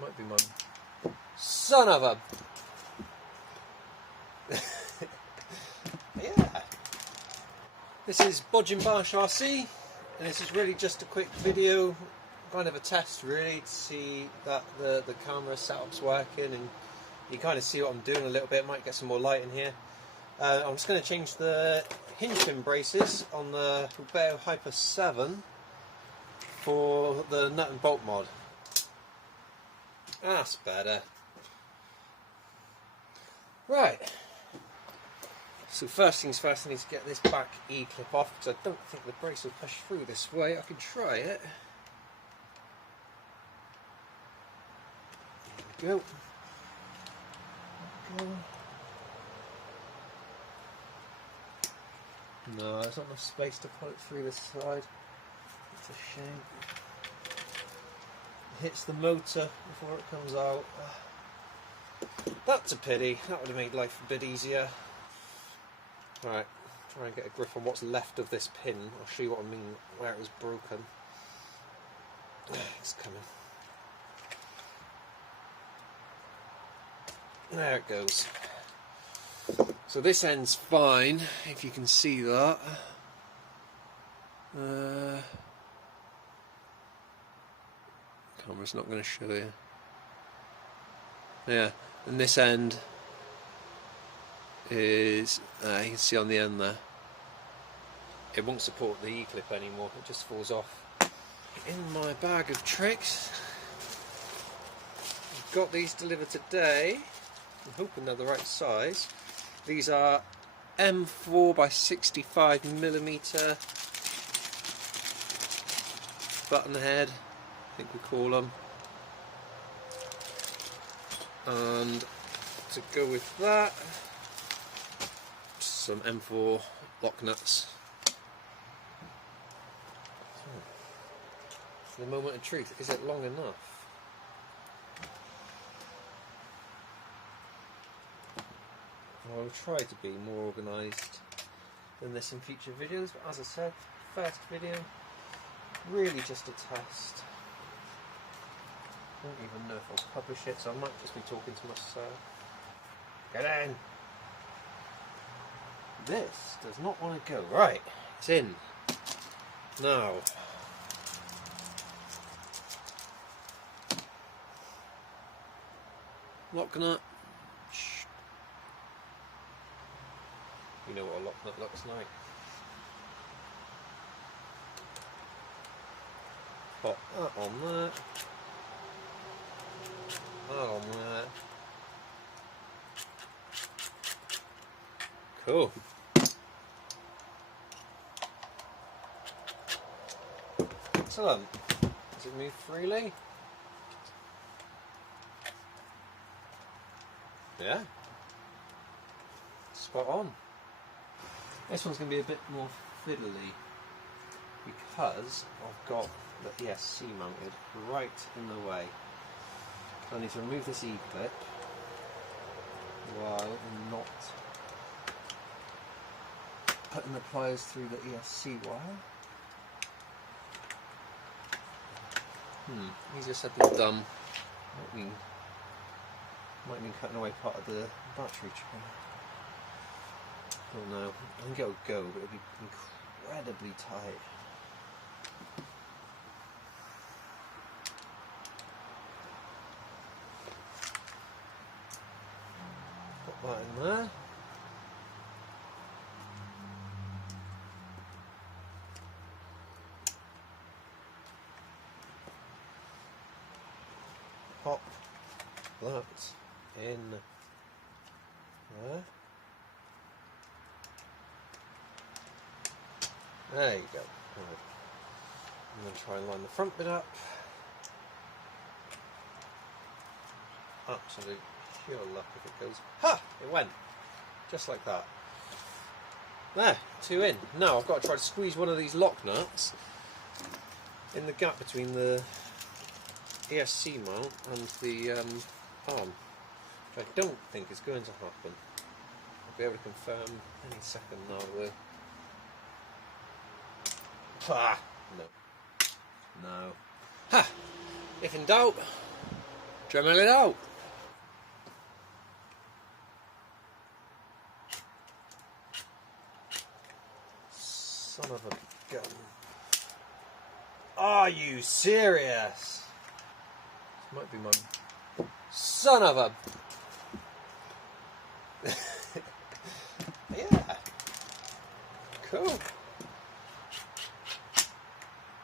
Might be mine. Son of a... Yeah. This is Bodgin Barsh RC, and this is really just a quick video, kind of a test really, to see that the camera setup's working, and you kind of see what I'm doing a little bit. Might get some more light in here. I'm just going to change the hinge pin braces on the Hobao Hyper 7 for the nut and bolt mod. That's better. Right. So first things first, I need to get this back E-clip off, because I don't think the brace will push through this way. I can try it. There we go. No, there's not enough space to pull it through this side. It's a shame. It hits the motor before it comes out. That's a pity. That would have made life a bit easier. Right, try and get a grip on what's left of this pin. I'll show you what I mean, where it was broken. It's coming. There it goes. So this end's fine, if you can see that. Camera's not going to show you. Yeah, and this end is, you can see on the end there, it won't support the E-clip anymore, it just falls off. In my bag of tricks, I've got these delivered today. I'm hoping they're the right size. These are M4 by 65mm button head, I think we call them. And to go with that, some M4 lock nuts. So, the moment of truth, is it long enough? I'll try to be more organised than this in future videos, but as I said, first video, really just a test. I don't even know if I'll publish it, so I might just be talking to myself. Get in! This does not want to go. Right, it's in. Now, lock nut. You know what a lock nut looks like. Pop that on there. That on there. Cool. Excellent. Does it move freely? Yeah. Spot on. This one's going to be a bit more fiddly because I've got the ESC mounted right in the way. So I need to remove this E-clip while not putting the pliers through the ESC wire. Easier said than done. Might mean cutting away part of the battery tray. Oh no, I think it'll go, but it'll be incredibly tight. Put that in there. Pop that in there. There you go. Right. I'm going to try and line the front bit up. Absolute pure luck if it goes. Ha! It went. Just like that. There, 2 in. Now I've got to try to squeeze one of these lock nuts in the gap between the ESC mount and the arm, which I don't think is going to happen. I'll be able to confirm any second now though. Ah, no. No. Ha! If in doubt, Dremel it out. Son of a gun. Are you serious? This might be my... Son of a... Yeah. Cool.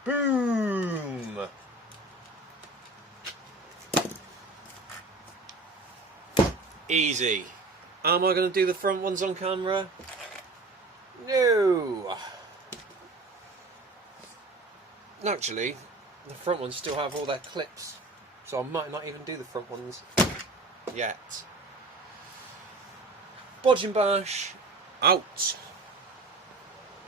Boom. Easy. Am I going to do the front ones on camera? No. Actually, the front ones still have all their clips, so I might not even do the front ones yet. Bodge and bash, out.